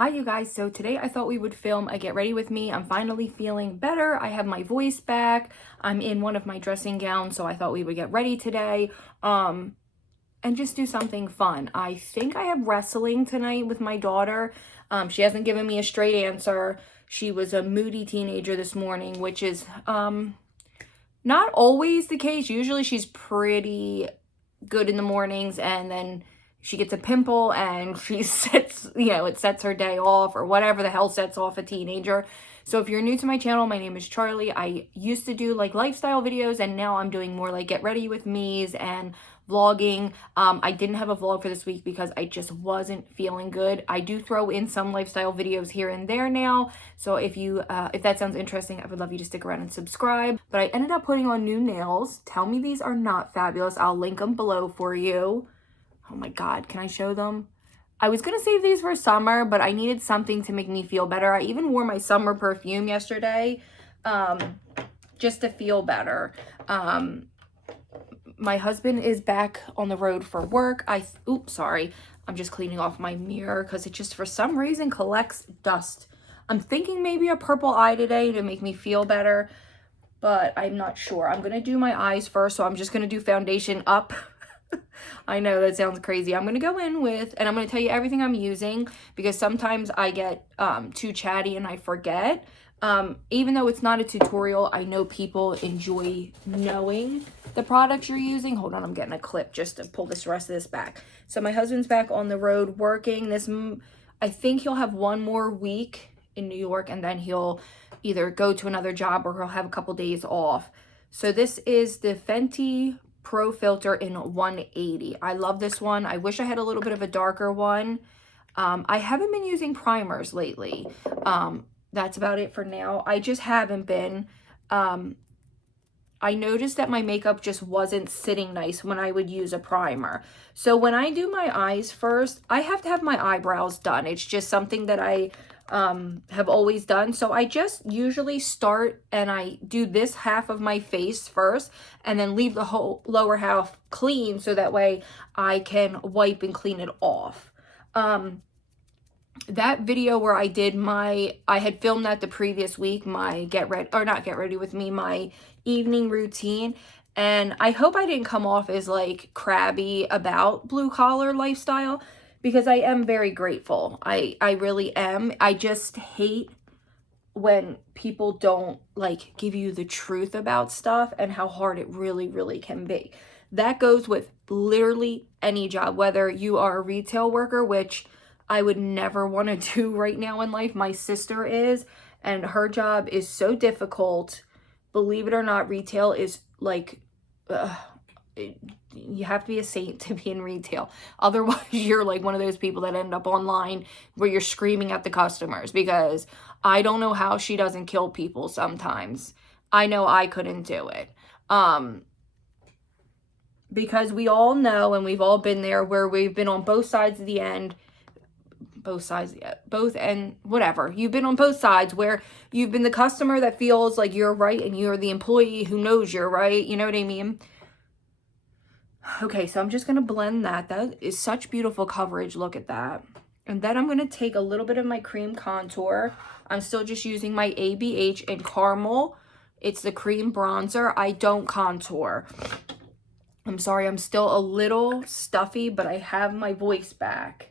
Hi you guys, so today I thought we would film a get ready with me. I'm finally feeling better. I have my voice back. I'm in one of my dressing gowns, so I thought we would get ready today and just do something fun. I think I have wrestling tonight with my daughter. She hasn't given me a straight answer. She was a moody teenager this morning, which is not always the case. Usually she's pretty good in the mornings, and then she gets a pimple and she sets, it sets her day off or whatever the hell sets off a teenager. So if you're new to my channel, my name is Charlie. I used to do like lifestyle videos, and now I'm doing more like get ready with me's and vlogging. I didn't have a vlog for this week because I just wasn't feeling good. I do throw in some lifestyle videos here and there now. So if that sounds interesting, I would love you to stick around and subscribe. But I ended up putting on new nails. Tell me these are not fabulous. I'll link them below for you. Oh my God, can I show them? I was going to save these for summer, but I needed something to make me feel better. I even wore my summer perfume yesterday just to feel better. My husband is back on the road for work. Oops, sorry. I'm just cleaning off my mirror because it just for some reason collects dust. I'm thinking maybe a purple eye today to make me feel better, but I'm not sure. I'm going to do my eyes first, so I'm just going to do foundation up. I know that sounds crazy. I'm going to go in with, and I'm going to tell you everything I'm using because sometimes I get too chatty and I forget. Even though it's not a tutorial, I know people enjoy knowing the products you're using. Hold on, I'm getting a clip just to pull this rest of this back. So my husband's back on the road working. I think he'll have one more week in New York, and then he'll either go to another job or he'll have a couple days off. So this is the Fenty Pro Filter in 180. I love this one. I wish I had a little bit of a darker one. I haven't been using primers lately. That's about it for now. I just haven't been. I noticed that my makeup just wasn't sitting nice when I would use a primer. So when I do my eyes first, I have to have my eyebrows done. It's just something that I have always done. So I just usually start and I do this half of my face first and then leave the whole lower half clean so that way I can wipe and clean it off. That video where I did I had filmed that the previous week, my my evening routine. And I hope I didn't come off as like crabby about blue collar lifestyle, because I am very grateful. I really am. I just hate when people don't like give you the truth about stuff and how hard it really, really can be. That goes with literally any job, whether you are a retail worker, which I would never want to do right now in life. My sister is, and her job is so difficult. Believe it or not, retail is like, you have to be a saint to be in retail. Otherwise, you're like one of those people that end up online where you're screaming at the customers, because I don't know how she doesn't kill people sometimes. I know I couldn't do it. Because we all know, and we've all been there, where we've been on both sides of the end. Whatever. You've been on both sides where you've been the customer that feels like you're right and you're the employee who knows you're right. You know what I mean? Okay, so I'm just going to blend that. That is such beautiful coverage. Look at that. And then I'm going to take a little bit of my cream contour. I'm still just using my ABH in Caramel. It's the cream bronzer. I don't contour. I'm sorry, I'm still a little stuffy, but I have my voice back.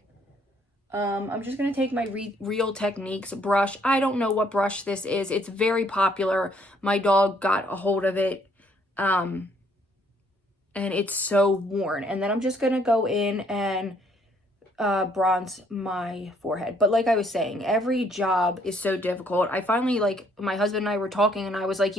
I'm just going to take my Real Techniques brush. I don't know what brush this is. It's very popular. My dog got a hold of it. And it's so worn. And then I'm just going to go in and bronze my forehead. But like I was saying, every job is so difficult. I finally, like, my husband and I were talking, and I was like,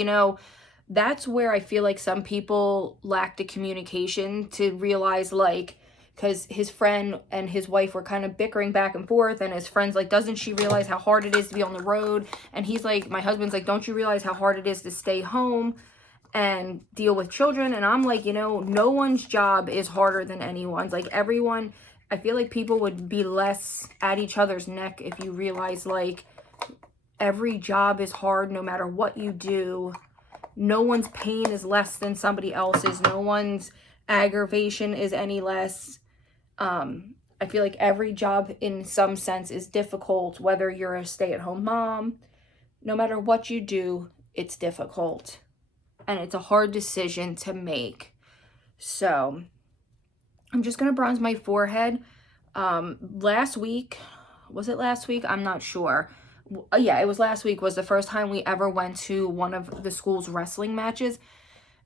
that's where I feel like some people lack the communication to realize, like, because his friend and his wife were kind of bickering back and forth, and his friend's like, doesn't she realize how hard it is to be on the road? And he's like, my husband's like, don't you realize how hard it is to stay home and deal with children? And I'm like, no one's job is harder than anyone's. Like, everyone, I feel like people would be less at each other's neck if you realize, like, every job is hard no matter what you do. No one's pain is less than somebody else's. No one's aggravation is any less. I feel like every job in some sense is difficult, whether you're a stay-at-home mom. No matter what you do, it's difficult. And it's a hard decision to make. So I'm just going to bronze my forehead. Last week, was it last week? I'm not sure. Yeah, it was last week was the first time we ever went to one of the school's wrestling matches.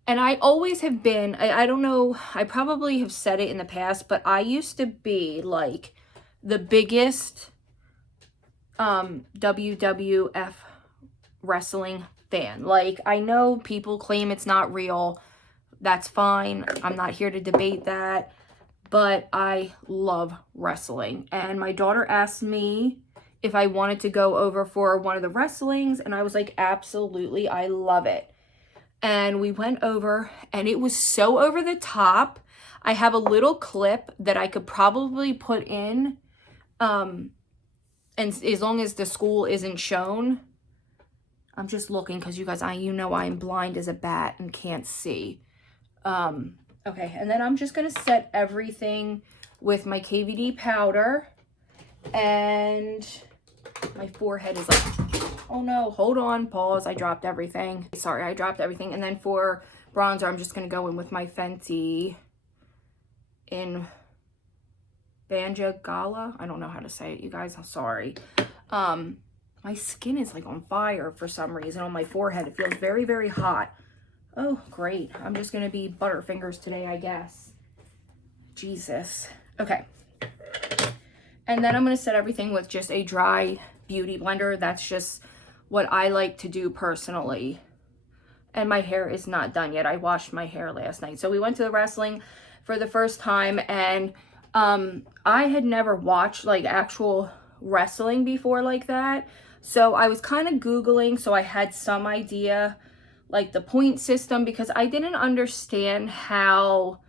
And I always have been, I don't know, I probably have said it in the past, but I used to be like the biggest WWF wrestling fan. Like, I know people claim it's not real. That's fine. I'm not here to debate that. But I love wrestling. And my daughter asked me if I wanted to go over for one of the wrestlings. And I was like, absolutely, I love it. And we went over and it was so over the top. I have a little clip that I could probably put in. And as long as the school isn't shown. I'm just looking because you guys, you know I'm blind as a bat and can't see. Okay, and then I'm just going to set everything with my KVD powder. And my forehead is like, oh no, hold on, pause, I dropped everything. Sorry, I dropped everything. And then for bronzer, I'm just going to go in with my Fenty in Banja Gala. I don't know how to say it, you guys, I'm sorry. My skin is like on fire for some reason on my forehead. It feels very, very hot. Oh, great. I'm just going to be Butterfingers today, I guess. Jesus. Okay. And then I'm going to set everything with just a dry beauty blender. That's just what I like to do personally. And my hair is not done yet. I washed my hair last night. So we went to the wrestling for the first time. And I had never watched like actual wrestling before like that. So I was kind of Googling. So I had some idea like the point system, because I didn't understand how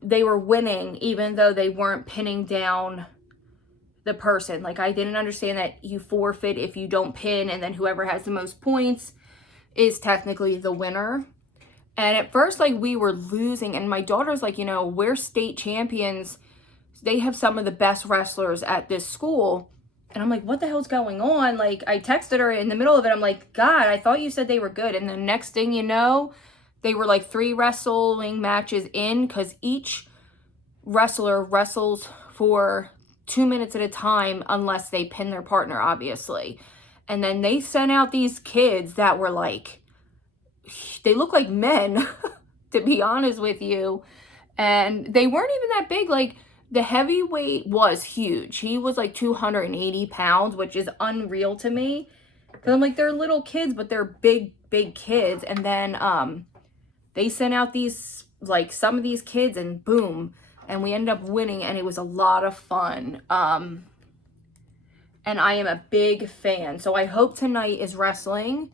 they were winning even though they weren't pinning down the person. Like, I didn't understand that you forfeit if you don't pin, and then whoever has the most points is technically the winner. And at first, like, we were losing, and my daughter's like, you know, we're state champions. They have some of the best wrestlers at this school. And I'm like, what the hell's going on? Like, I texted her in the middle of it. I'm like, God, I thought you said they were good. And the next thing you know, they were like 3 wrestling matches in, because each wrestler wrestles for 2 minutes at a time unless they pin their partner, obviously. And then they sent out these kids that were like, they look like men, to be honest with you. And they weren't even that big. Like, the heavyweight was huge. He was like 280 pounds, which is unreal to me. Because I'm like, they're little kids, but they're big, big kids. And then they sent out these, like, some of these kids, and boom. And we ended up winning, and it was a lot of fun. And I am a big fan. So I hope tonight is wrestling.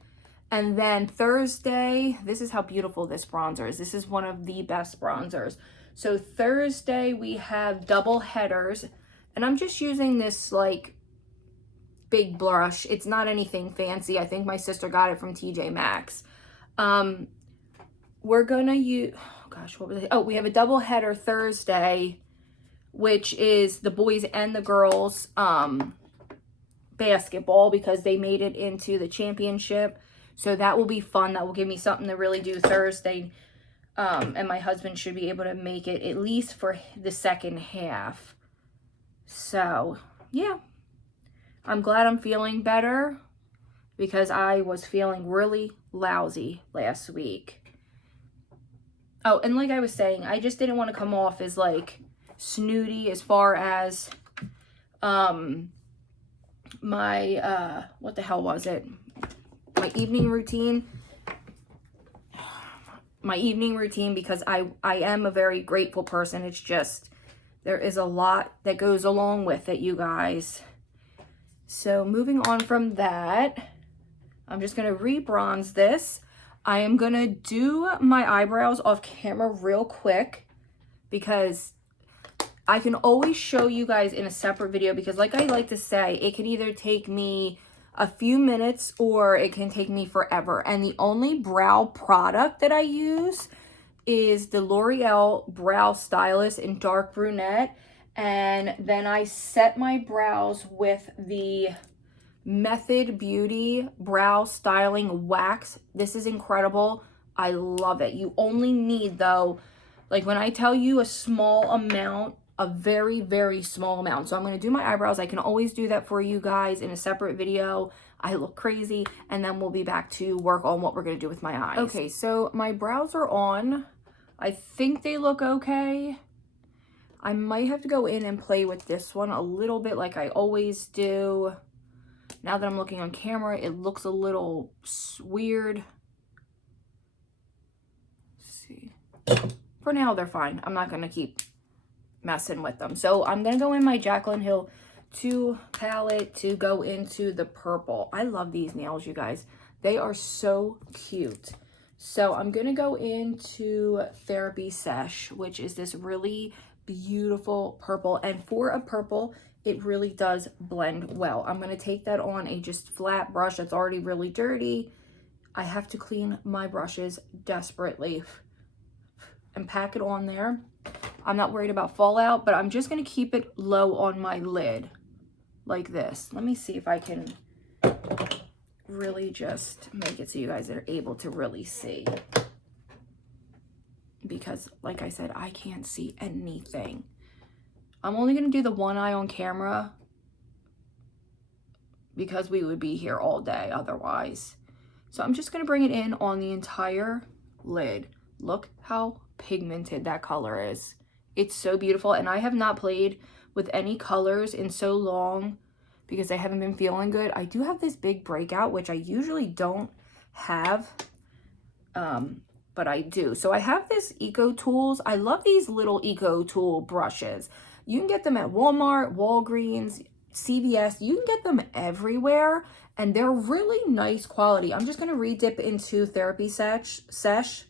And then Thursday, this is how beautiful this bronzer is. This is one of the best bronzers. So Thursday we have double headers, and I'm just using this like big brush. It's not anything fancy. I think my sister got it from TJ Maxx. We're gonna use, oh gosh, what was it? Oh, we have a double header Thursday, which is the boys and the girls basketball, because they made it into the championship. So that will be fun. That will give me something to really do Thursday. And my husband should be able to make it at least for the second half. So, yeah. I'm glad I'm feeling better, because I was feeling really lousy last week. Oh, and like I was saying, I just didn't want to come off as like snooty as far as my what the hell was it? My evening routine. My evening routine, because I am a very grateful person. It's just, there is a lot that goes along with it, you guys. So moving on from that, I'm just going to rebronze this. I am going to do my eyebrows off camera real quick, because I can always show you guys in a separate video, because like I like to say, it can either take me a few minutes or it can take me forever. And the only brow product that I use is the L'Oreal Brow Stylist in dark brunette. And then I set my brows with the Method Beauty Brow Styling Wax. This is incredible. I love it. You only need, though, like when I tell you a small amount, a very, very small amount. So I'm going to do my eyebrows. I can always do that for you guys in a separate video. I look crazy. And then we'll be back to work on what we're going to do with my eyes. Okay, so my brows are on. I think they look okay. I might have to go in and play with this one a little bit like I always do. Now that I'm looking on camera, it looks a little weird. Let's see. For now, they're fine. I'm not going to keep messing with them. So I'm going to go in my Jaclyn Hill 2 palette to go into the purple. I love these nails, you guys. They are so cute. So I'm going to go into Therapy Sesh, which is this really beautiful purple. And for a purple, it really does blend well. I'm going to take that on a just flat brush that's already really dirty. I have to clean my brushes desperately and pack it on there. I'm not worried about fallout, but I'm just going to keep it low on my lid like this. Let me see if I can really just make it so you guys are able to really see. Because, like I said, I can't see anything. I'm only going to do the one eye on camera because we would be here all day otherwise. So I'm just going to bring it in on the entire lid. Look how pigmented that color is. It's so beautiful. And I have not played with any colors in so long because I haven't been feeling good. I do have this big breakout, which I usually don't have, but I do. So I have this Eco Tools. I love these little Eco Tool brushes. You can get them at Walmart, Walgreens, CVS. You can get them everywhere, and they're really nice quality. I'm just going to re-dip into Therapy Sesh,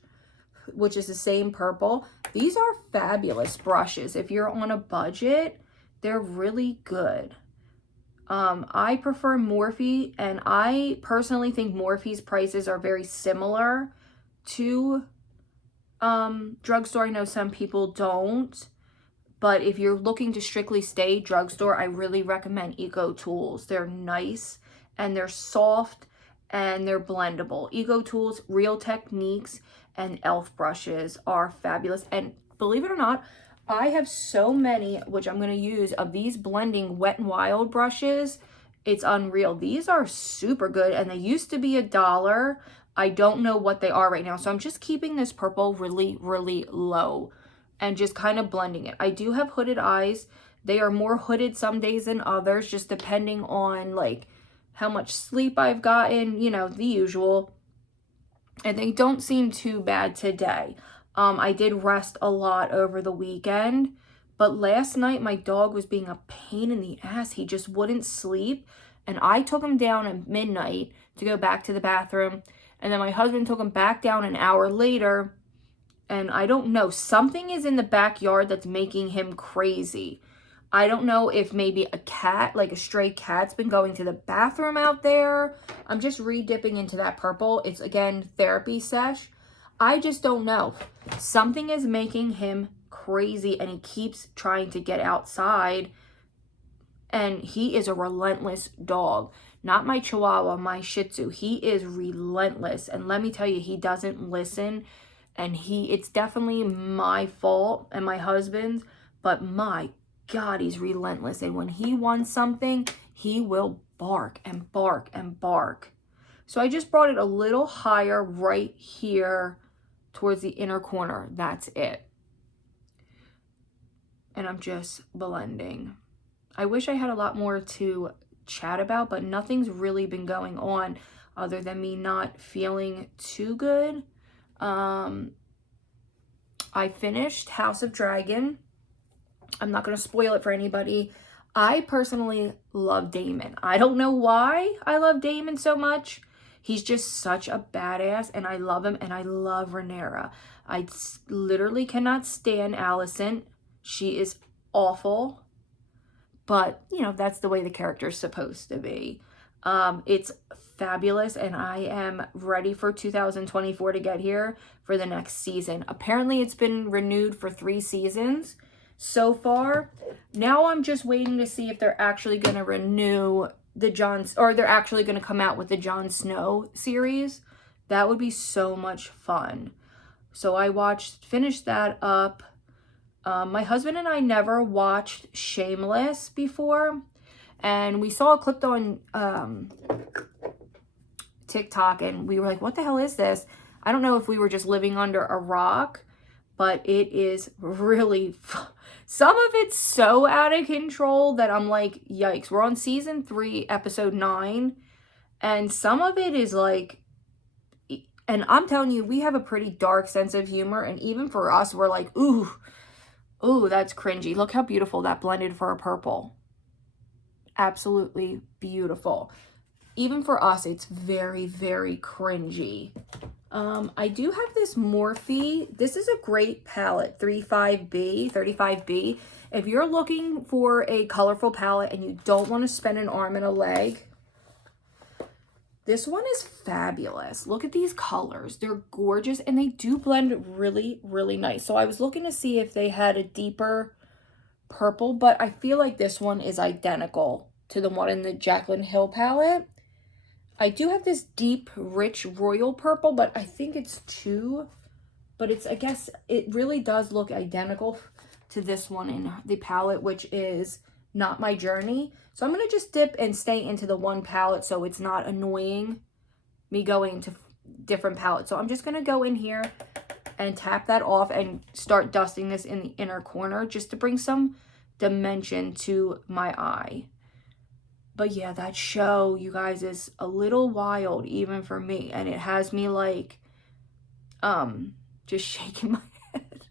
which is the same purple. These are fabulous brushes. If you're on a budget, they're really good. I prefer Morphe, and I personally think Morphe's prices are very similar to drugstore. I know some people don't. But if you're looking to strictly stay drugstore, I really recommend Eco Tools. They're nice and they're soft and they're blendable. Eco Tools, Real Techniques, and e.l.f. brushes are fabulous. And believe it or not, I have so many, which I'm going to use, of these blending Wet n Wild brushes. It's unreal. These are super good and they used to be $1. I don't know what they are right now. So I'm just keeping this purple really, really low and just kind of blending it. I do have hooded eyes. They are more hooded some days than others, just depending on like how much sleep I've gotten, you know, the usual. And they don't seem too bad today. I did rest a lot over the weekend, but last night my dog was being a pain in the ass. He just wouldn't sleep, and I took him down at midnight to go back to the bathroom, and then my husband took him back down an hour later. And I don't know, something is in the backyard that's making him crazy. I don't know if maybe a cat, like a stray cat's been going to the bathroom out there. I'm just re-dipping into that purple. It's, again, Therapy Sesh. I just don't know. Something is making him crazy, and he keeps trying to get outside. And he is a relentless dog. Not my Chihuahua, my Shih Tzu. He is relentless. And let me tell you, he doesn't listen. And it's definitely my fault and my husband's, but my God, he's relentless. And when he wants something, he will bark and bark and bark. So I just brought it a little higher right here towards the inner corner. That's it. And I'm just blending. I wish I had a lot more to chat about, but nothing's really been going on other than me not feeling too good. I finished House of Dragon. I'm not going to spoil it for anybody. I personally love Damon. I don't know why I love Damon so much. He's just such a badass, and I love him, and I love Rhaenyra. I literally cannot stand Alicent. She is awful, but, you know, that's the way the character's supposed to be. It's fabulous, and I am ready for 2024 to get here for the next season. Apparently, it's been renewed for 3 seasons, so far. Now I'm just waiting to see if they're actually going to renew the or they're actually going to come out with the Jon Snow series. That would be so much fun. So I finished that up. My husband and I never watched Shameless before, and we saw a clip on TikTok, and we were like, what the hell is this? I don't know if we were just living under a rock, but it is really, some of it's so out of control that I'm like, yikes. We're on season 3, episode 9, and some of it is like, and I'm telling you, we have a pretty dark sense of humor, and even for us, we're like, ooh, that's cringy. Look how beautiful that blended for a purple. Absolutely beautiful. Even for us, it's very, very cringy. I do have this Morphe. This is a great palette, 35B. If you're looking for a colorful palette and you don't want to spend an arm and a leg, this one is fabulous. Look at these colors. They're gorgeous, and they do blend really, really nice. So I was looking to see if they had a deeper purple, but I feel like this one is identical to the one in the Jaclyn Hill palette. I do have this deep, rich royal purple, but I think it's but I guess it really does look identical to this one in the palette, which is Not My Journey. So I'm going to just dip and stay into the one palette so it's not annoying me going to different palettes. So I'm just going to go in here and tap that off and start dusting this in the inner corner just to bring some dimension to my eye. But yeah, that show, you guys, is a little wild even for me. And it has me like, just shaking my head.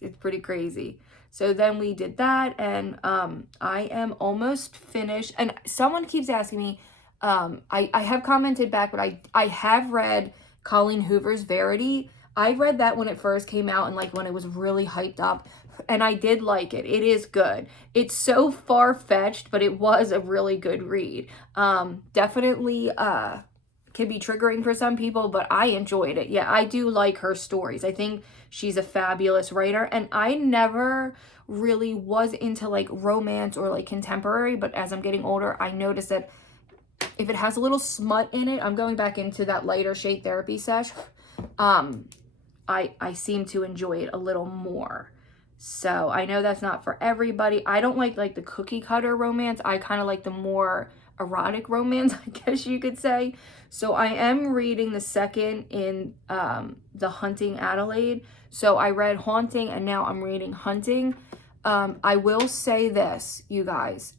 It's pretty crazy. So then we did that, and I am almost finished. And someone keeps asking me, I have commented back, but I have read Colleen Hoover's Verity. I read that when it first came out and like when it was really hyped up, and I did like it. It is good. It's so far-fetched, but it was a really good read. Definitely can be triggering for some people, but I enjoyed it. Yeah, I do like her stories. I think she's a fabulous writer, and I never really was into like romance or like contemporary, but as I'm getting older, I noticed that if it has a little smut in it, I'm going back into that lighter shade therapy sesh, I seem to enjoy it a little more. So I know that's not for everybody. I don't like the cookie cutter romance. I kind of like the more erotic romance, I guess you could say. So I am reading the second in the Hunting Adelaide. So I read Haunting and now I'm reading Hunting. I will say this, you guys,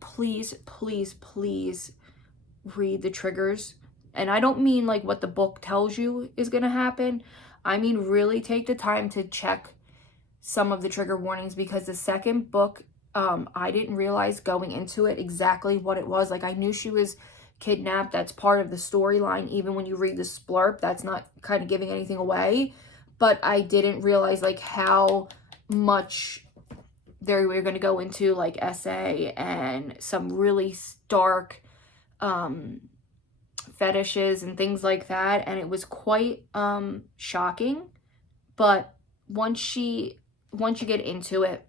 please, please, please read the triggers. And I don't mean like what the book tells you is going to happen. I mean really take the time to check some of the trigger warnings, because the second book, I didn't realize going into it exactly what it was. Like I knew she was kidnapped. That's part of the storyline. Even when you read the splurp, that's not kind of giving anything away. But I didn't realize like how much we were going to go into like SA and some really stark fetishes and things like that. And it was quite shocking. But once you get into it,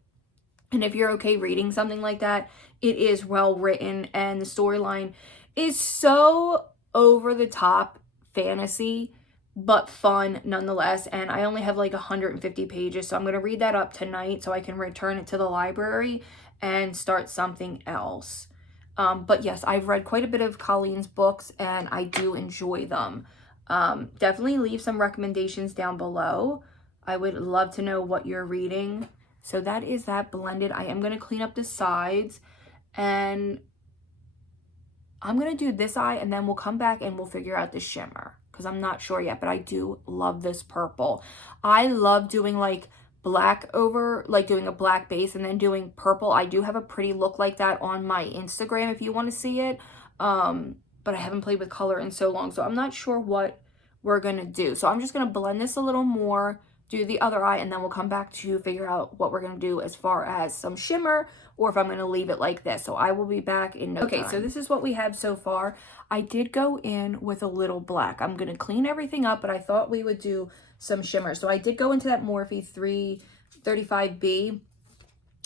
and if you're okay reading something like that, it is well written, and the storyline is so over the top fantasy, but fun nonetheless. And I only have like 150 pages, so I'm going to read that up tonight so I can return it to the library and start something else. But yes, I've read quite a bit of Colleen's books, and I do enjoy them. Definitely leave some recommendations down below. I would love to know what you're reading. So that is that blended. I am going to clean up the sides, and I'm going to do this eye, and then we'll come back and we'll figure out the shimmer, because I'm not sure yet, but I do love this purple. I love doing like black over, like doing a black base and then doing purple. I do have a pretty look like that on my Instagram if you want to see it. But I haven't played with color in so long, so I'm not sure what we're going to do. So I'm just going to blend this a little more, do the other eye, and then we'll come back to figure out what we're going to do as far as some shimmer, or if I'm going to leave it like this. So I will be back in no time. Okay, so this is what we have so far. I did go in with a little black. I'm going to clean everything up, but I thought we would do some shimmer. So I did go into that Morphe 335B,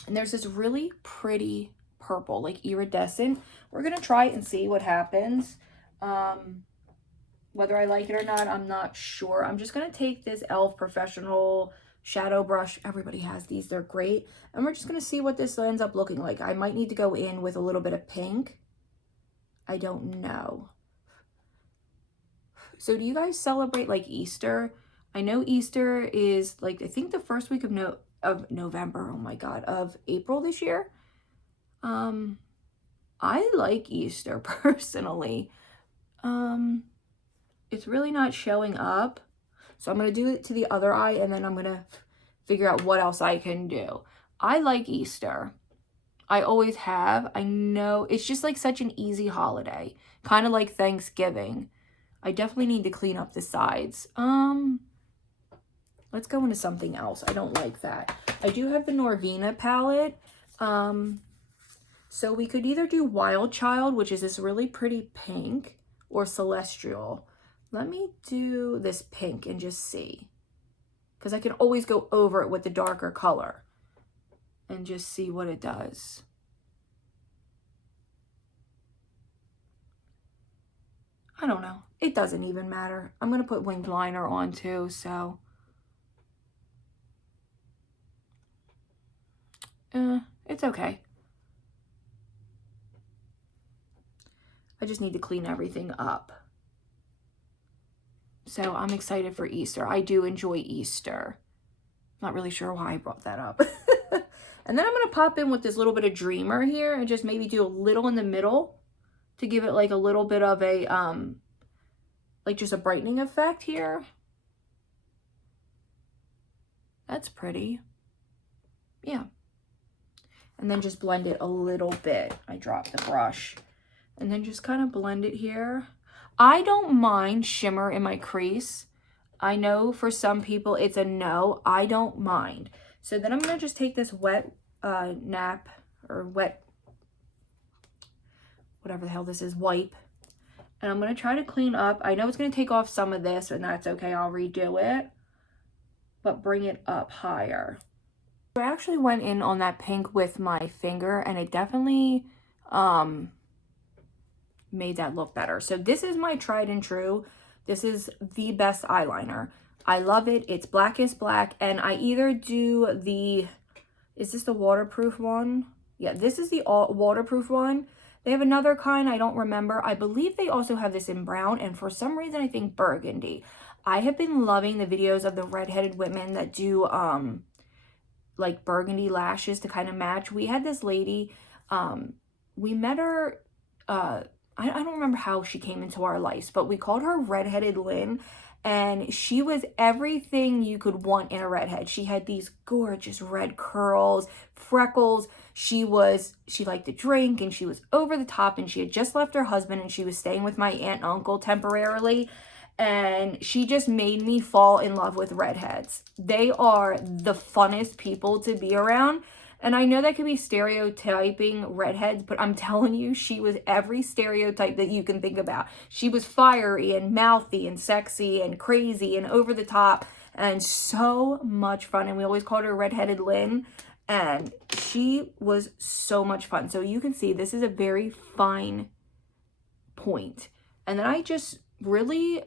And there's this really pretty purple, like iridescent. We're going to try it and see what happens. Whether I like it or not, I'm not sure. I'm just going to take this e.l.f. Professional shadow brush. Everybody has these. They're great. And we're just going to see what this ends up looking like. I might need to go in with a little bit of pink. I don't know. So do you guys celebrate like Easter? I know Easter is like, I think the first week of November, oh my God, of April this year. I like Easter personally. It's really not showing up. So I'm going to do it to the other eye and then I'm going to figure out what else I can do. I like Easter. I always have. I know it's just like such an easy holiday, kind of like Thanksgiving. I definitely need to clean up the sides. Let's go into something else. I don't like that. I do have the Norvina palette. So we could either do Wild Child, which is this really pretty pink, or Celestial. Let me do this pink and just see. Because I can always go over it with the darker color and just see what it does. I don't know. It doesn't even matter. I'm going to put winged liner on too, so. It's okay. I just need to clean everything up. So I'm excited for Easter. I do enjoy Easter. Not really sure why I brought that up. And then I'm going to pop in with this little bit of Dreamer here and just maybe do a little in the middle to give it like a little bit of a, like just a brightening effect here. That's pretty. Yeah. And then just blend it a little bit. I dropped the brush. And then just kind of blend it here. I don't mind shimmer in my crease. I know for some people it's a no. I don't mind. So then I'm going to just take this wet nap or wet, whatever the hell this is, wipe. And I'm going to try to clean up. I know it's going to take off some of this and that's okay. I'll redo it. But bring it up higher. I actually went in on that pink with my finger and it definitely made that look better. So this is my tried and true. This is the best eyeliner. I love it. It's Blackest Black and I either do the, is this the waterproof one? Yeah, this is the waterproof one. They have another kind, I don't remember. I believe they also have this in brown and for some reason I think burgundy. I have been loving the videos of the redheaded women that do like burgundy lashes to kind of match. We had this lady, we met her, I don't remember how she came into our lives, but we called her Redheaded Lynn, and she was everything you could want in a redhead. She had these gorgeous red curls, freckles. She liked to drink, and she was over the top, and she had just left her husband, and she was staying with my aunt and uncle temporarily, and she just made me fall in love with redheads. They are the funnest people to be around. And I know that could be stereotyping redheads, but I'm telling you, she was every stereotype that you can think about. She was fiery and mouthy and sexy and crazy and over the top and so much fun. And we always called her Redheaded Lynn. And she was so much fun. So you can see this is a very fine point. And then I just really,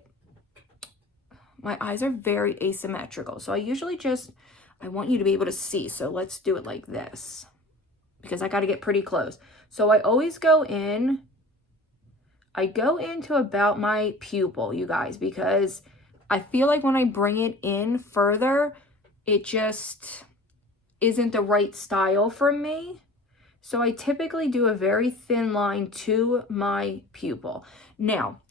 my eyes are very asymmetrical. So I usually just, I want you to be able to see. So let's do it like this because I got to get pretty close. So I always go in, I go into about my pupil, you guys, because I feel like when I bring it in further, it just isn't the right style for me. So I typically do a very thin line to my pupil. Now,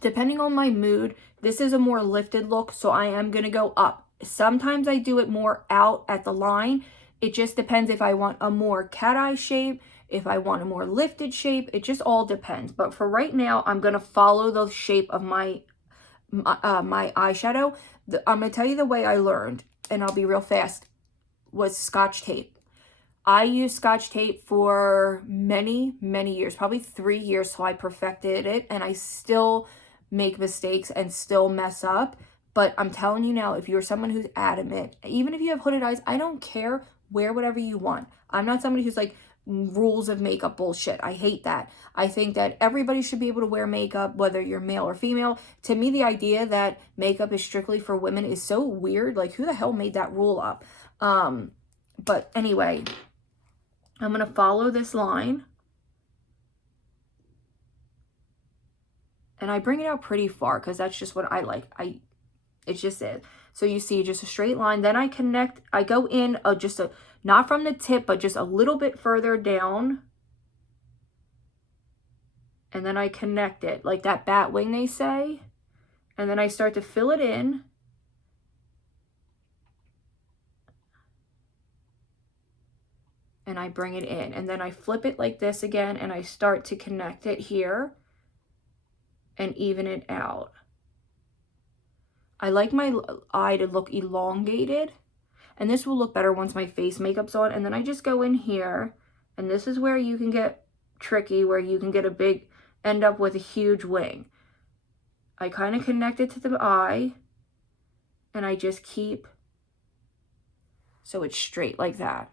depending on my mood, this is a more lifted look, so I am going to go up. Sometimes I do it more out at the line. It just depends if I want a more cat eye shape, if I want a more lifted shape. It just all depends. But for right now, I'm going to follow the shape of my eyeshadow. I'm going to tell you the way I learned, and I'll be real fast, was Scotch tape. I used Scotch tape for many, many years, probably 3 years till I perfected it, and I still make mistakes and still mess up. But I'm telling you now, if you're someone who's adamant, even if you have hooded eyes, I don't care wear whatever you want. I'm not somebody who's like, rules of makeup bullshit. I hate that. I think that everybody should be able to wear makeup, whether you're male or female. To me, the idea that makeup is strictly for women is so weird. Like, who the hell made that rule up? But anyway, I'm going to follow this line. And I bring it out pretty far because that's just what I like. It just is. So you see just a straight line. Then I connect. I go in not from the tip, but just a little bit further down. And then I connect it like that bat wing, they say. And then I start to fill it in. And I bring it in. And then I flip it like this again. And I start to connect it here. And even it out. I like my eye to look elongated. And this will look better once my face makeup's on. And then I just go in here. And this is where you can get tricky. Where you can end up with a huge wing. I kind of connect it to the eye. And I just keep. So it's straight like that.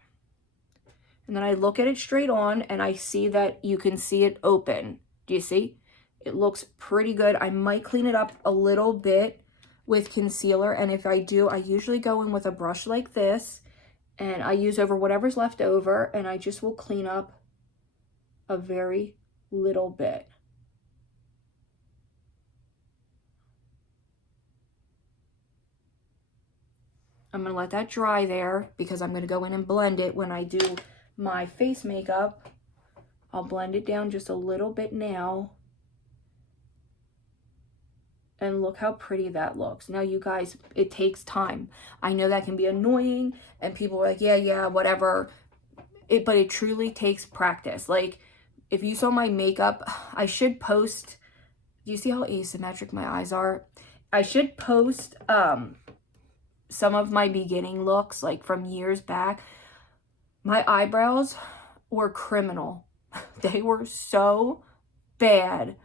And then I look at it straight on. And I see that you can see it open. Do you see? It looks pretty good. I might clean it up a little bit with concealer. And if I do, I usually go in with a brush like this. And I use over whatever's left over. And I just will clean up a very little bit. I'm going to let that dry there because I'm going to go in and blend it when I do my face makeup. I'll blend it down just a little bit now. And look how pretty that looks. Now, you guys, it takes time. I know that can be annoying. And people are like, yeah, whatever. But it truly takes practice. Like, if you saw my makeup, I should post. Do you see how asymmetric my eyes are? I should post some of my beginning looks, like from years back. My eyebrows were criminal. They were so bad.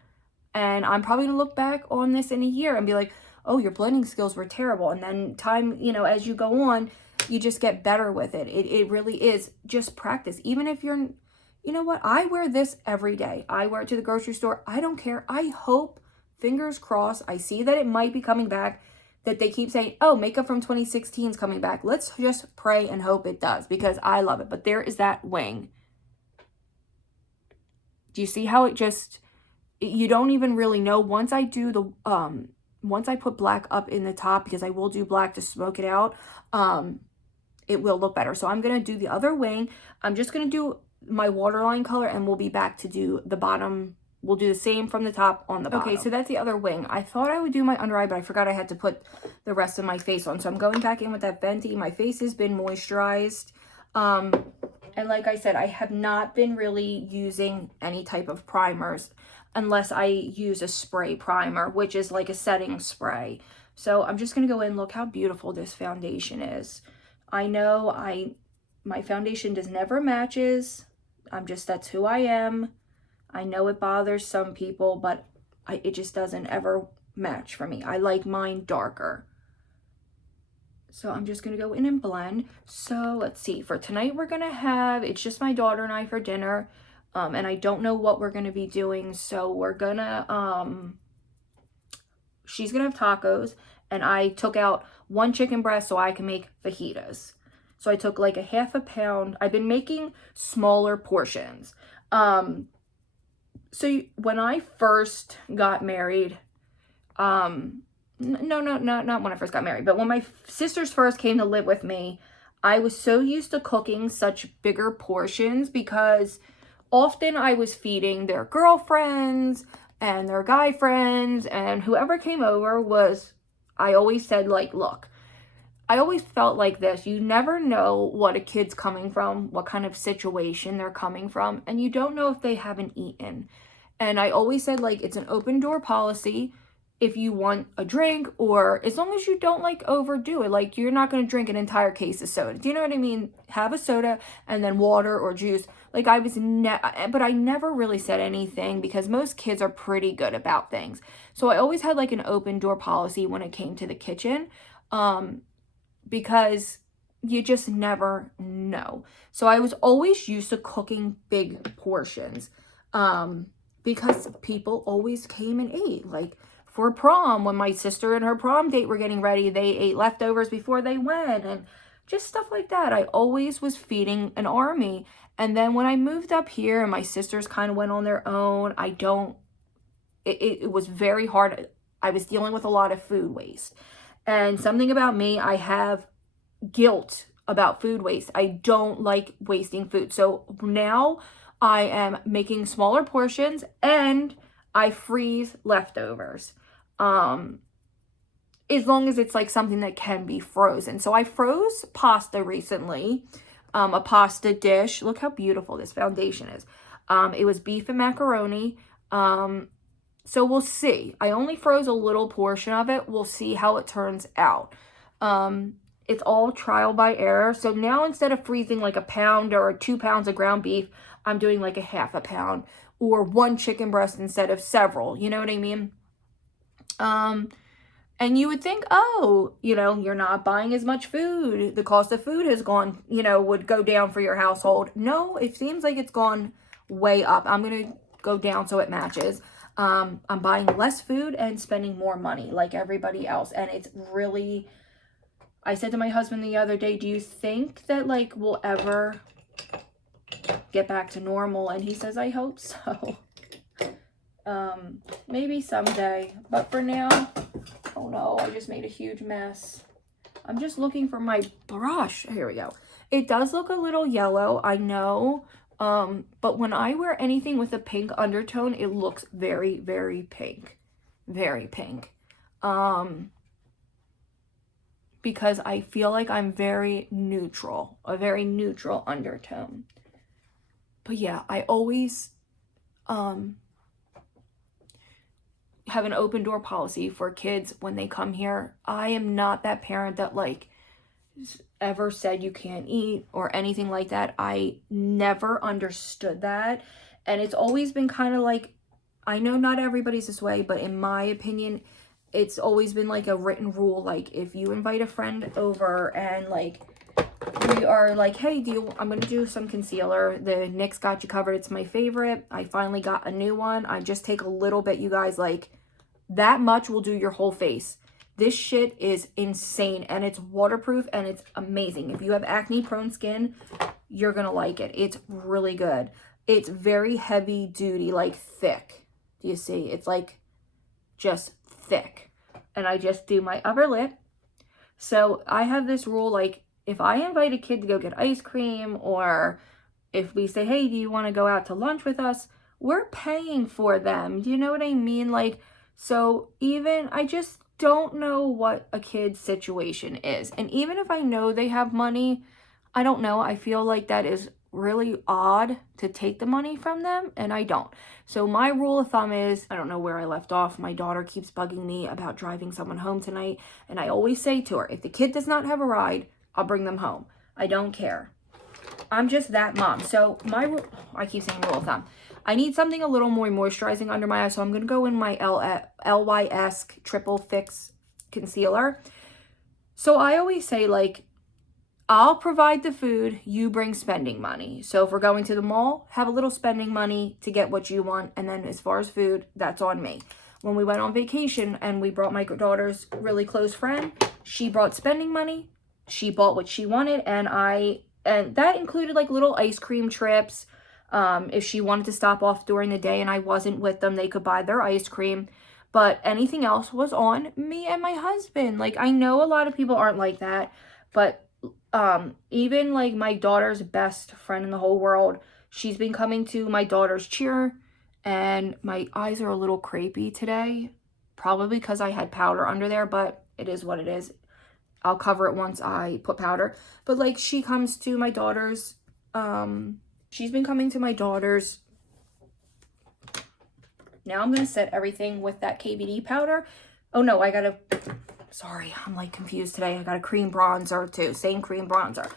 And I'm probably going to look back on this in a year and be like, oh, your blending skills were terrible. And then time, as you go on, you just get better with it. It really is just practice. Even if you're, you know what? I wear this every day. I wear it to the grocery store. I don't care. I hope, fingers crossed, I see that it might be coming back, that they keep saying, oh, makeup from 2016 is coming back. Let's just pray and hope it does because I love it. But there is that wing. Do you see how it just... You don't even really know. Once I do the, once I put black up in the top, because I will do black to smoke it out, it will look better. So I'm going to do the other wing. I'm just going to do my waterline color and we'll be back to do the bottom. We'll do the same from the top on the bottom. Okay, so that's the other wing. I thought I would do my under eye, but I forgot I had to put the rest of my face on. So I'm going back in with that Fenty. My face has been moisturized. And like I said, I have not been really using any type of primers unless I use a spray primer, which is like a setting spray. So I'm just going to go in. Look how beautiful this foundation is. I know my foundation does never matches. That's who I am. I know it bothers some people, but it just doesn't ever match for me. I like mine darker. So I'm just going to go in and blend. So let's see. For tonight, we're going to have, it's just my daughter and I for dinner. And I don't know what we're going to be doing. So we're going to, she's going to have tacos. And I took out 1 chicken breast so I can make fajitas. So I took like a half a pound. I've been making smaller portions. So when I first got married, not when I first got married, but when my sisters first came to live with me, I was so used to cooking such bigger portions because often I was feeding their girlfriends and their guy friends, and whoever came over was, I always said, like, look, I always felt like this. You never know what a kid's coming from, what kind of situation they're coming from, and you don't know if they haven't eaten. And I always said, like, it's an open door policy. If you want a drink, or as long as you don't like overdo it, like you're not going to drink an entire case of soda. Do you know what I mean? Have a soda and then water or juice. Like but I never really said anything because most kids are pretty good about things. So I always had like an open door policy when it came to the kitchen. Because you just never know. So I was always used to cooking big portions because people always came and ate. Like for prom, when my sister and her prom date were getting ready, they ate leftovers before they went, and just stuff like that. I always was feeding an army. And then when I moved up here and my sisters kind of went on their own, it was very hard. I was dealing with a lot of food waste. And something about me, I have guilt about food waste. I don't like wasting food. So now I am making smaller portions and I freeze leftovers. As long as it's like something that can be frozen. So I froze pasta recently, a pasta dish. Look how beautiful this foundation is. It was beef and macaroni. So we'll see. I only froze a little portion of it. We'll see how it turns out. It's all trial by error. So now instead of freezing like a pound or 2 pounds of ground beef, I'm doing like a half a pound or 1 chicken breast instead of several. You know what I mean? And you would think, oh, you know, you're not buying as much food. The cost of food has gone, you know, would go down for your household. No, it seems like it's gone way up. I'm going to go down so it matches. I'm buying less food and spending more money like everybody else. And it's really, I said to my husband the other day, do you think that like we'll ever get back to normal? And he says, I hope so. Maybe someday, but for now, oh no, I just made a huge mess. I'm just looking for my brush. Here we go. It does look a little yellow, I know. But when I wear anything with a pink undertone, it looks very, very pink. Very pink. Because I feel like I'm very neutral. A very neutral undertone. But yeah, I always have an open door policy for kids when they come here. I am not that parent that like ever said you can't eat or anything like that. I never understood that. And it's always been kind of like, I know not everybody's this way, but in my opinion, it's always been like a written rule. Like if you invite a friend over and like we are like, hey, I'm going to do some concealer. The NYX Got You Covered. It's my favorite. I finally got a new one. I just take a little bit, you guys, like that much will do your whole face. This shit is insane and it's waterproof and it's amazing. If you have acne prone skin, you're going to like it. It's really good. It's very heavy duty, like thick. Do you see? It's like just thick. And I just do my upper lip. So I have this rule, like if I invite a kid to go get ice cream or if we say, hey, do you want to go out to lunch with us? We're paying for them. Do you know what I mean? Like, so even, I just don't know what a kid's situation is. And even if I know they have money, I don't know. I feel like that is really odd to take the money from them, and I don't. So my rule of thumb is, I don't know where I left off. My daughter keeps bugging me about driving someone home tonight. And I always say to her, if the kid does not have a ride, I'll bring them home. I don't care. I'm just that mom. So I keep saying rule of thumb. I need something a little more moisturizing under my eyes, so I'm going to go in my LYS Triple Fix Concealer. So I always say, like, I'll provide the food, you bring spending money. So if we're going to the mall, have a little spending money to get what you want, and then as far as food, that's on me. When we went on vacation and we brought my daughter's really close friend, she brought spending money, she bought what she wanted, and that included like little ice cream trips. If she wanted to stop off during the day and I wasn't with them, they could buy their ice cream. But anything else was on me and my husband. Like, I know a lot of people aren't like that, but even like my daughter's best friend in the whole world, she's been coming to my daughter's cheer, and my eyes are a little crepey today, probably because I had powder under there, but it is what it is. I'll cover it once I put powder. But like, she comes to my daughter's, she's been coming to my daughter's. Now I'm going to set everything with that KVD powder. Oh no, sorry, I'm like confused today. I got a cream bronzer too, same cream bronzer.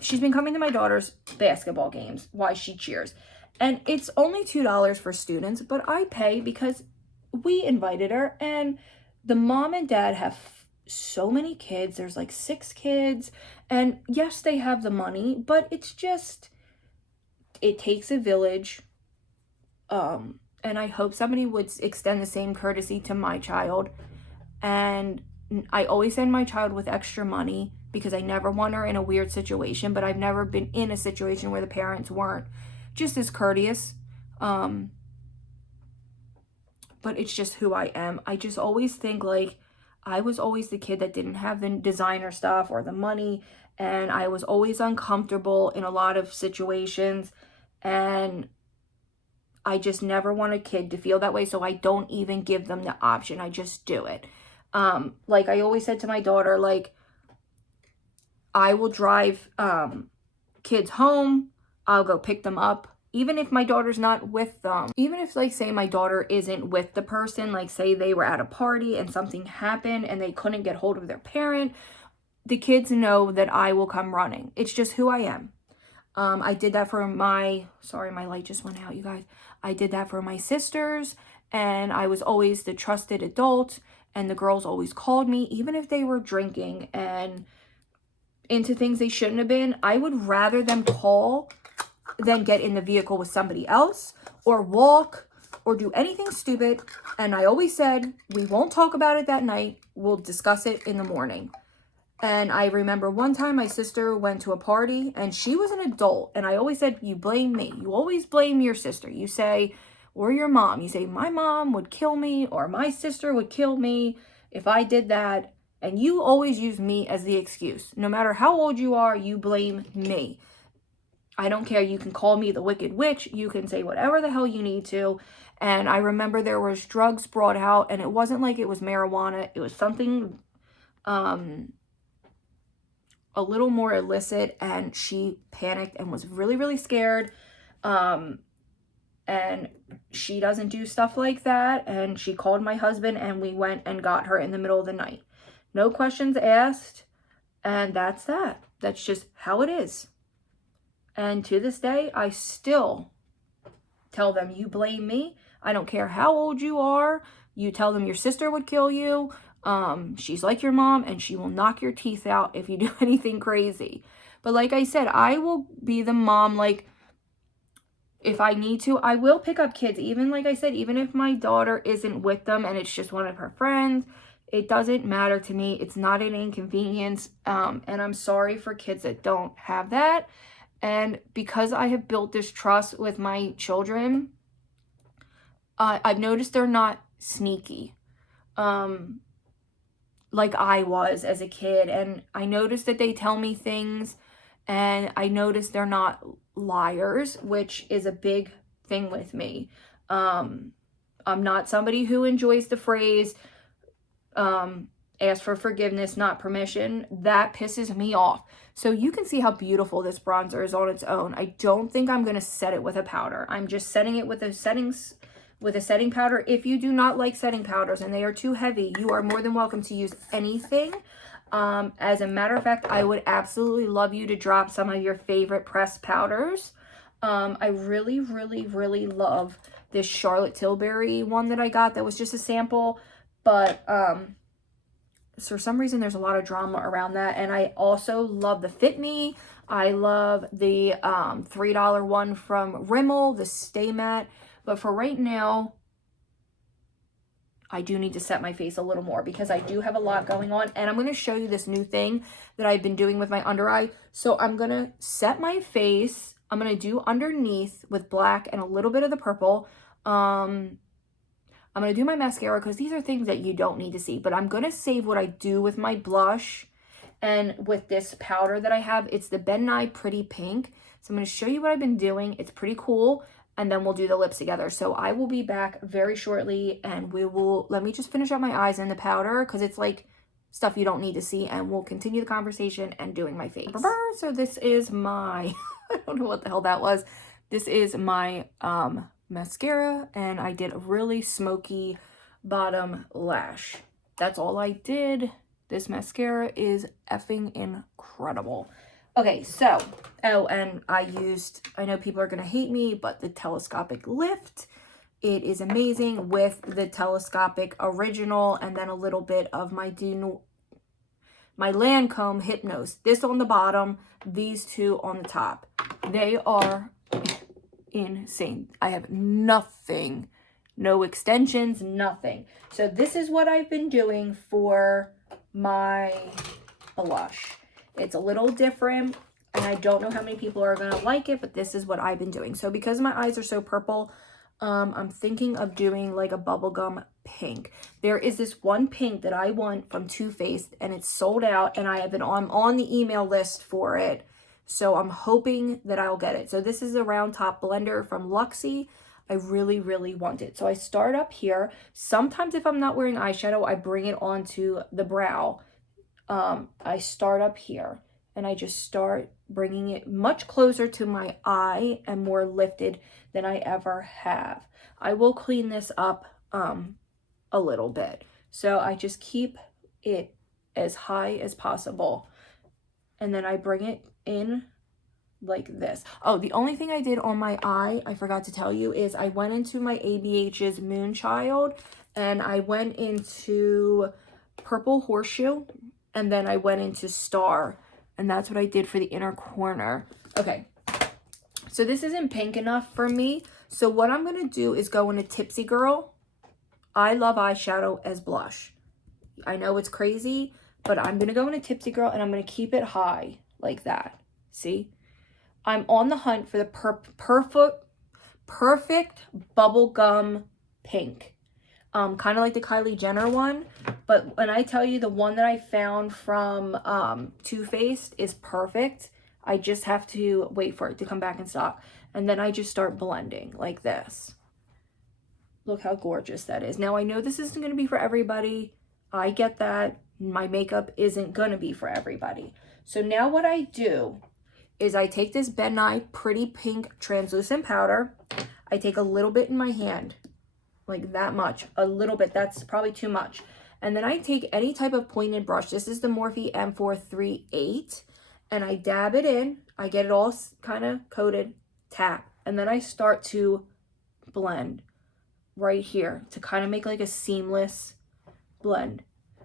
She's been coming to my daughter's basketball games while she cheers. And it's only $2 for students, but I pay because we invited her, and the mom and dad have so many kids. There's like 6 kids, and yes, they have the money, but it's just, it takes a village. And I hope somebody would extend the same courtesy to my child. And I always send my child with extra money because I never want her in a weird situation, but I've never been in a situation where the parents weren't just as courteous. But it's just who I am. I just always think like I was always the kid that didn't have the designer stuff or the money, and I was always uncomfortable in a lot of situations, and I just never want a kid to feel that way, so I don't even give them the option. I just do it. Like I always said to my daughter, like, I will drive kids home. I'll go pick them up. Even if my daughter's not with them. Even if, like, say my daughter isn't with the person, like say they were at a party and something happened and they couldn't get hold of their parent, the kids know that I will come running. It's just who I am. I did that for sorry, my light just went out, you guys. I did that for my sisters, and I was always the trusted adult, and the girls always called me, even if they were drinking and into things they shouldn't have been. I would rather them call than get in the vehicle with somebody else or walk or do anything stupid. And I always said, we won't talk about it that night. We'll discuss it in the morning. And I remember one time my sister went to a party and she was an adult. And I always said, you blame me. You always blame your sister. You say, or your mom. You say, my mom would kill me or my sister would kill me if I did that. And you always use me as the excuse. No matter how old you are, you blame me. I don't care. You can call me the Wicked Witch. You can say whatever the hell you need to. And I remember there was drugs brought out, and it wasn't like it was marijuana. It was something a little more illicit, and she panicked and was really, really scared. And she doesn't do stuff like that. And she called my husband, and we went and got her in the middle of the night. No questions asked. And that's that. That's just how it is. And to this day, I still tell them, you blame me. I don't care how old you are. You tell them your sister would kill you. She's like your mom, and she will knock your teeth out if you do anything crazy. But like I said, I will be the mom, like, if I need to, I will pick up kids. Even, like I said, even if my daughter isn't with them and it's just one of her friends, it doesn't matter to me. It's not an inconvenience. And I'm sorry for kids that don't have that. And because I have built this trust with my children, I've noticed they're not sneaky like I was as a kid. And I noticed that they tell me things, and I noticed they're not liars, which is a big thing with me. I'm not somebody who enjoys the phrase, ask for forgiveness, not permission. That pisses me off. So you can see how beautiful this bronzer is on its own. I don't think I'm going to set it with a powder. I'm just setting it with a setting powder. If you do not like setting powders and they are too heavy, you are more than welcome to use anything. As a matter of fact, I would absolutely love you to drop some of your favorite pressed powders. I really, really, really love this Charlotte Tilbury one that I got that was just a sample. But for some reason, there's a lot of drama around that. And I also love the Fit Me. I love the $3 one from Rimmel, the Stay Matte. But for right now, I do need to set my face a little more because I do have a lot going on. And I'm going to show you this new thing that I've been doing with my under eye. So I'm going to set my face. I'm going to do underneath with black and a little bit of the purple. I'm going to do my mascara because these are things that you don't need to see. But I'm going to save what I do with my blush and with this powder that I have. It's the Ben Nye Pretty Pink. So I'm going to show you what I've been doing. It's pretty cool. And then we'll do the lips together. So I will be back very shortly, and let me just finish up my eyes and the powder because it's like stuff you don't need to see, and we'll continue the conversation and doing my face. So this is my, I don't know what the hell that was. This is my mascara, and I did a really smoky bottom lash. That's all I did. This mascara is effing incredible. Okay, so, and I know people are going to hate me, but the telescopic lift, it is amazing with the telescopic original and then a little bit of my my Lancome Hypnos. This on the bottom, these two on the top. They are insane. I have nothing, no extensions, nothing. So this is what I've been doing for my blush. It's a little different, and I don't know how many people are gonna like it, but this is what I've been doing. So because my eyes are so purple, I'm thinking of doing like a bubblegum pink. There is this one pink that I want from Too Faced, and it's sold out, and I'm on the email list for it. So I'm hoping that I'll get it. So this is a round top blender from Luxie. I really, really want it. So I start up here. Sometimes if I'm not wearing eyeshadow, I bring it onto the brow. I start up here and I just start bringing it much closer to my eye and more lifted than I ever have. I will clean this up a little bit. So I just keep it as high as possible. And then I bring it in like this. Oh, the only thing I did on my eye, I forgot to tell you, is I went into my ABH's Moonchild and I went into Purple Horseshoe, and then I went into Star, and that's what I did for the inner corner. Okay, so this isn't pink enough for me. So what I'm going to do is go into Tipsy Girl. I love eyeshadow as blush. I know it's crazy, but I'm going to go into Tipsy Girl, and I'm going to keep it high like that. See? I'm on the hunt for the perfect bubblegum pink. Kind of like the Kylie Jenner one. But when I tell you the one that I found from Too Faced is perfect, I just have to wait for it to come back in stock. And then I just start blending like this. Look how gorgeous that is. Now, I know this isn't going to be for everybody. I get that. My makeup isn't going to be for everybody. So now what I do is I take this Ben Nye Pretty Pink translucent powder. I take a little bit in my hand, like that much, a little bit. That's probably too much. And then I take any type of pointed brush. This is the Morphe M438, and I dab it in. I get it all kind of coated, tap, and then I start to blend right here to kind of make like a seamless blend.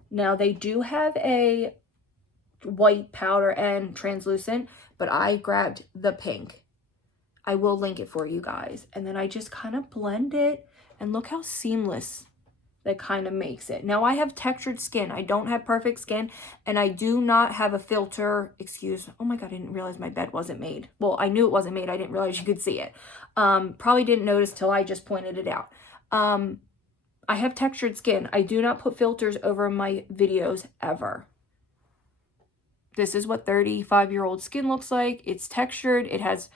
Now they do have a white powder and translucent, but I grabbed the pink. I will link it for you guys. And then I just kind of blend it, and look how seamless that kind of makes it. Now I have textured skin. I don't have perfect skin, and I do not have a filter. Oh my God, I didn't realize my bed wasn't made. Well, I knew it wasn't made. I didn't realize you could see it. Probably didn't notice till I just pointed it out. I have textured skin. I do not put filters over my videos ever. This is what 35-year-old skin looks like. It's textured. It has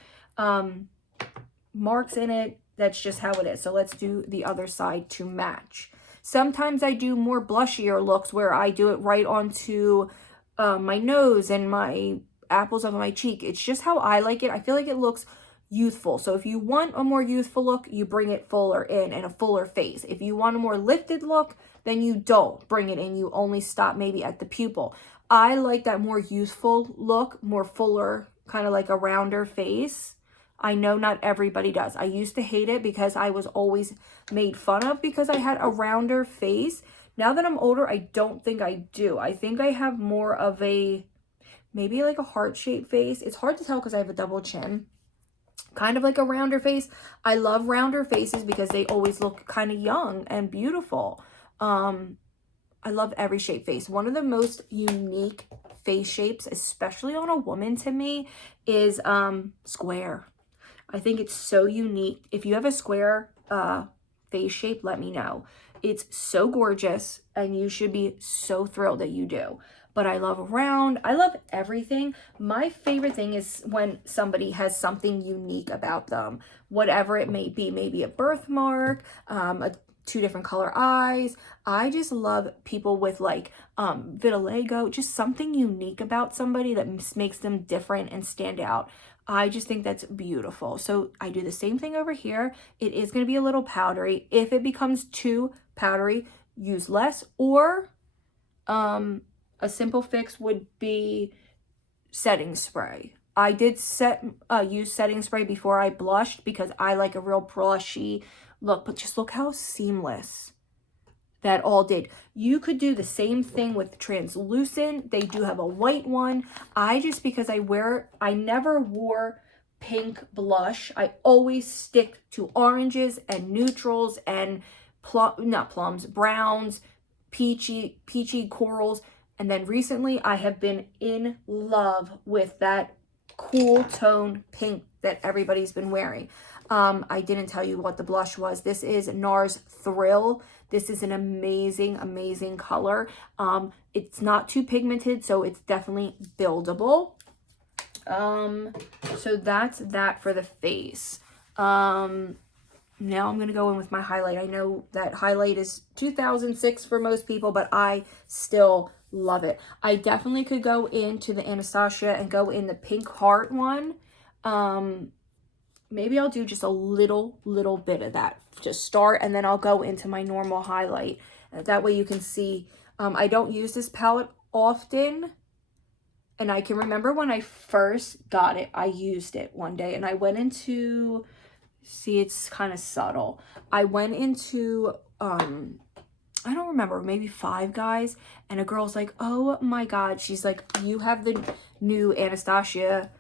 marks in it. That's just how it is. So let's do the other side to match. Sometimes I do more blushier looks where I do it right onto my nose and my apples of my cheek. It's just how I like it. I feel like it looks youthful. So if you want a more youthful look, you bring it fuller in and a fuller face. If you want a more lifted look, then you don't bring it in. You only stop maybe at the pupil. I like that more youthful look, more fuller, kind of like a rounder face. I know not everybody does. I used to hate it because I was always made fun of because I had a rounder face. Now that I'm older, I don't think I do. I think I have more of a, maybe like a heart-shaped face. It's hard to tell because I have a double chin. Kind of like a rounder face. I love rounder faces because they always look kind of young and beautiful. I love every shape face. One of the most unique face shapes, especially on a woman to me, is square. I think it's so unique. If you have a square face shape, let me know. It's so gorgeous, and you should be so thrilled that you do. But I love round. I love everything. My favorite thing is when somebody has something unique about them, whatever it may be. Maybe a birthmark, two different color eyes. I just love people with like vitiligo, just something unique about somebody that makes them different and stand out. I just think that's beautiful. So I do the same thing over here. It is going to be a little powdery. If it becomes too powdery, use less, or a simple fix would be setting spray. I did use setting spray before I blushed because I like a real blushy look, but just look how seamless that all did. You could do the same thing with translucent. They do have a white one. Because I never wore pink blush. I always stick to oranges and neutrals and not plums, browns, peachy corals. And then recently I have been in love with that cool tone pink that everybody's been wearing. I didn't tell you what the blush was. This is NARS Thrill. This is an amazing, amazing color. It's not too pigmented, so it's definitely buildable. So that's that for the face. Now I'm going to go in with my highlight. I know that highlight is 2006 for most people, but I still love it. I definitely could go into the Anastasia and go in the pink heart one. Maybe I'll do just a little bit of that to start, and then I'll go into my normal highlight. That way you can see. I don't use this palette often, and I can remember when I first got it, I used it one day, and I went into, see, it's kind of subtle. I went into, I don't remember, maybe Five Guys, and a girl's like, oh my God, she's like, you have the new Anastasia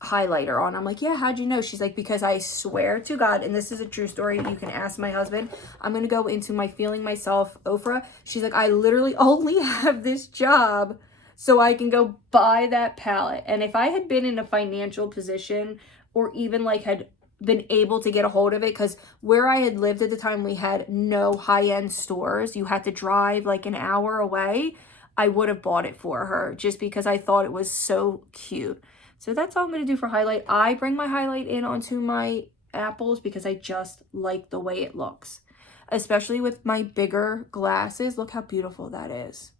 highlighter on. I'm like, yeah, how'd you know? She's like, because I swear to God, and this is a true story, you can ask my husband, I'm gonna go into my Feeling Myself Ofra. She's like, I literally only have this job so I can go buy that palette. And if I had been in a financial position, or even like had been able to get a hold of it, because where I had lived at the time, we had no high-end stores. You had to drive like an hour away. I would have bought it for her just because I thought it was so cute. So that's all I'm going to do for highlight. I bring my highlight in onto my apples because I just like the way it looks. Especially with my bigger glasses. Look how beautiful that is.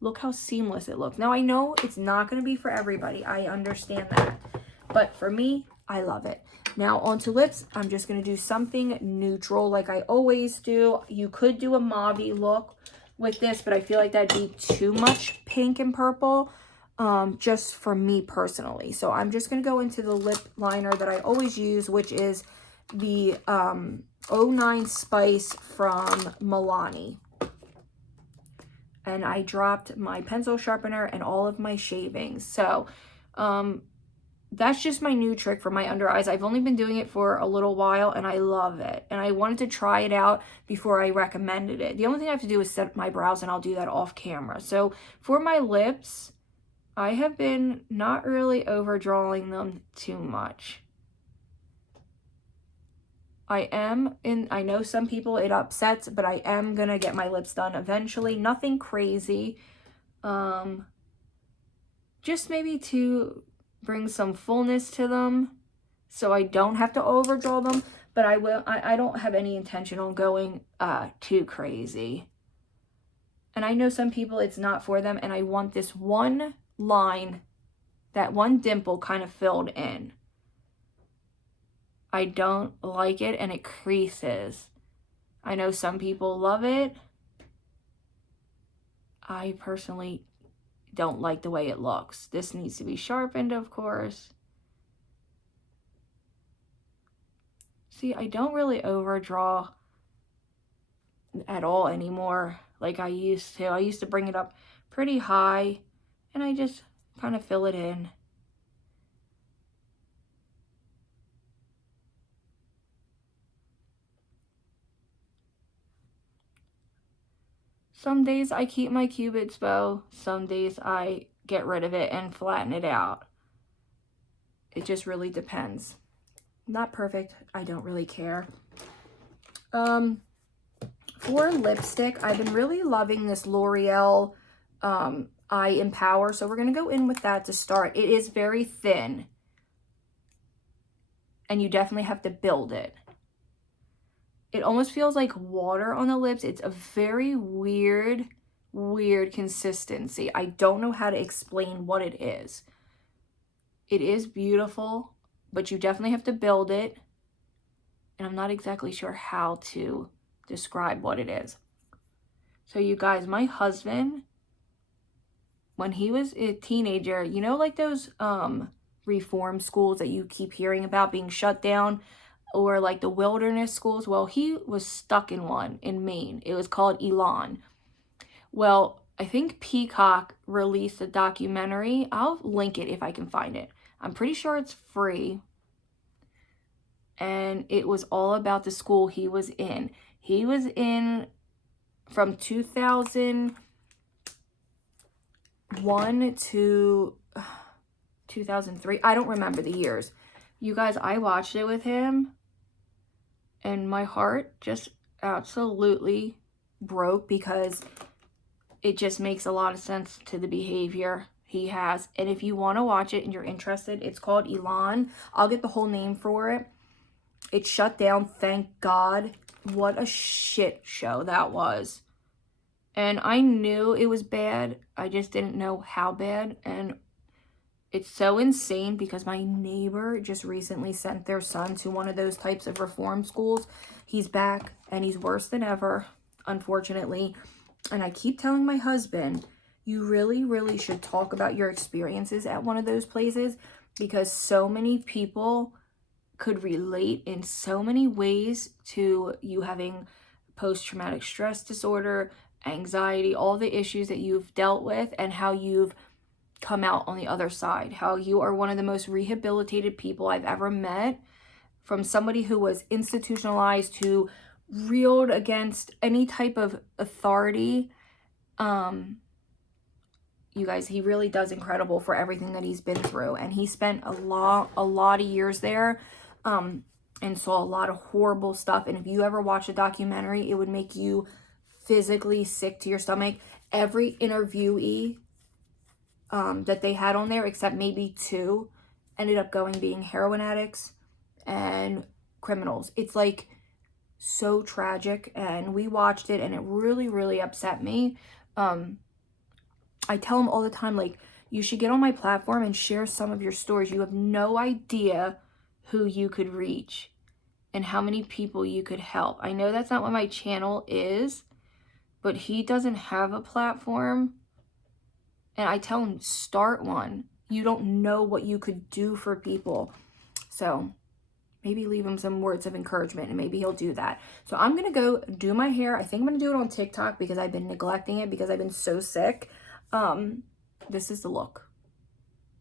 Look how seamless it looks. Now, I know it's not going to be for everybody. I understand that. But for me, I love it. Now, onto lips. I'm just going to do something neutral like I always do. You could do a mauve-y look with this, but I feel like that'd be too much pink and purple. Just for me personally. So I'm just going to go into the lip liner that I always use, which is the 09 Spice from Milani. And I dropped my pencil sharpener and all of my shavings. So that's just my new trick for my under eyes. I've only been doing it for a little while and I love it. And I wanted to try it out before I recommended it. The only thing I have to do is set my brows, and I'll do that off camera. So for my lips, I have been not really overdrawing them too much. I know some people it upsets, but I am going to get my lips done eventually. Nothing crazy. Just maybe to bring some fullness to them so I don't have to overdraw them. But I don't have any intention on going too crazy. And I know some people it's not for them, and I want this one line, that one dimple kind of filled in. I don't like it, and it creases. I know some people love it. I personally don't like the way it looks. This needs to be sharpened, of course. See, I don't really overdraw at all anymore like I used to. I used to bring it up pretty high, and I just kind of fill it in. Some days I keep my Cupid's bow. Some days I get rid of it and flatten it out. It just really depends. Not perfect. I don't really care. For lipstick, I've been really loving this L'Oreal Eye Empower. So we're going to go in with that to start. It is very thin, and you definitely have to build it. It almost feels like water on the lips. It's a very weird consistency. I don't know how to explain what it is. It is beautiful, but you definitely have to build it. And I'm not exactly sure how to describe what it is. So you guys, my husband, when he was a teenager, you know, like those reform schools that you keep hearing about being shut down? or like the wilderness schools. Well, he was stuck in one in Maine. It was called Elon. Well, I think Peacock released a documentary. I'll link it if I can find it. I'm pretty sure it's free. And it was all about the school he was in. He was in from 2001 to 2003. I don't remember the years. You guys, I watched it with him and my heart just absolutely broke because it just makes a lot of sense to the behavior he has. And if you want to watch it and you're interested, it's called Elon. I'll get the whole name for it. It shut down, thank God. What a shit show that was. And I knew it was bad. I just didn't know how bad. And it's so insane because my neighbor just recently sent their son to one of those types of reform schools. He's back and he's worse than ever, unfortunately. And I keep telling my husband, you really, really should talk about your experiences at one of those places because so many people could relate in so many ways to you having post-traumatic stress disorder, anxiety, all the issues that you've dealt with and how you've come out on the other side, how you are one of the most rehabilitated people I've ever met, from somebody who was institutionalized, who reeled against any type of authority. You guys, he really does incredible for everything that he's been through. And he spent a lot of years there and saw a lot of horrible stuff. And if you ever watch a documentary, it would make you physically sick to your stomach. Every interviewee that they had on there, except maybe 2, ended up being heroin addicts and criminals. It's like so tragic, and we watched it and it really, really upset me. I tell him all the time, like, you should get on my platform and share some of your stories. You have no idea who you could reach and how many people you could help. I know that's not what my channel is, but he doesn't have a platform. And I tell him, start one. You don't know what you could do for people. So maybe leave him some words of encouragement and maybe he'll do that. So I'm going to go do my hair. I think I'm going to do it on TikTok because I've been neglecting it because I've been so sick. This is the look.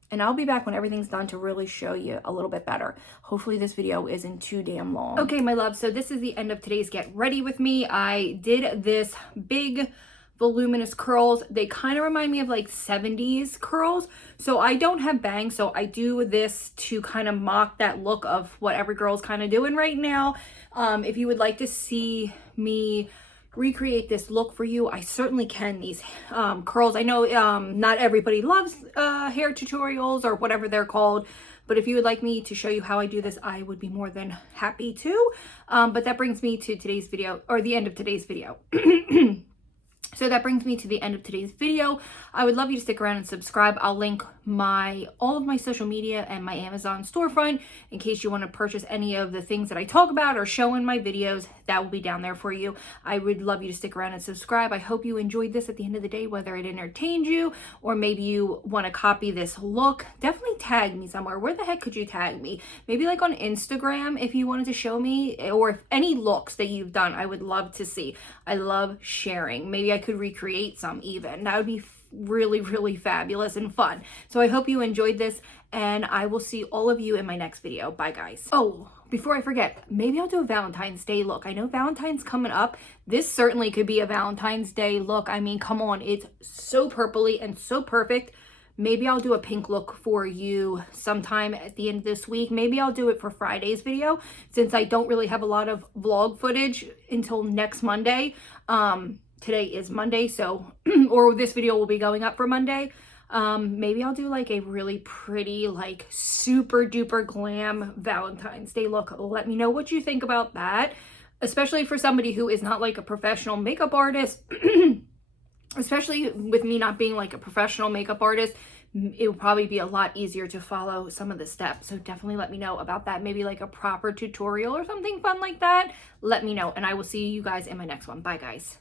And I'll be back when everything's done to really show you a little bit better. Hopefully this video isn't too damn long. Okay, my love, so this is the end of today's Get Ready With Me. I did this big voluminous curls. They kind of remind me of like 70s curls. So I don't have bangs, so I do this to kind of mock that look of what every girl's kind of doing right now. If you would like to see me recreate this look for you, I certainly can. These curls, I know not everybody loves hair tutorials or whatever they're called, but if you would like me to show you how I do this, I would be more than happy to. But that brings me to today's video, or the end of today's video. So that brings me to the end of today's video. I would love you to stick around and subscribe. I'll link all of my social media and my Amazon storefront in case you want to purchase any of the things that I talk about or show in my videos. That will be down there for you. I would love you to stick around and subscribe. I hope you enjoyed this at the end of the day, whether it entertained you or maybe you want to copy this look. Definitely tag me somewhere. Where the heck could you tag me? Maybe like on Instagram if you wanted to show me, or if any looks that you've done, I would love to see. I love sharing. Maybe I could recreate some even. That would be really, really fabulous and fun. So I hope you enjoyed this, and I will see all of you in my next video. Bye, guys. Oh, before I forget, maybe I'll do a Valentine's Day look. I know Valentine's coming up. This certainly could be a Valentine's Day look. I mean, come on. It's so purpley and so perfect. Maybe I'll do a pink look for you sometime at the end of this week. Maybe I'll do it for Friday's video since I don't really have a lot of vlog footage until next Monday. Today is Monday, so, or this video will be going up for Monday. Maybe I'll do like a really pretty, like super duper glam Valentine's Day look. Let me know what you think about that, especially for somebody who is not like a professional makeup artist. Especially with me not being like a professional makeup artist, it will probably be a lot easier to follow some of the steps. So definitely let me know about that. Maybe like a proper tutorial or something fun like that. Let me know, and I will see you guys in my next one. Bye, guys.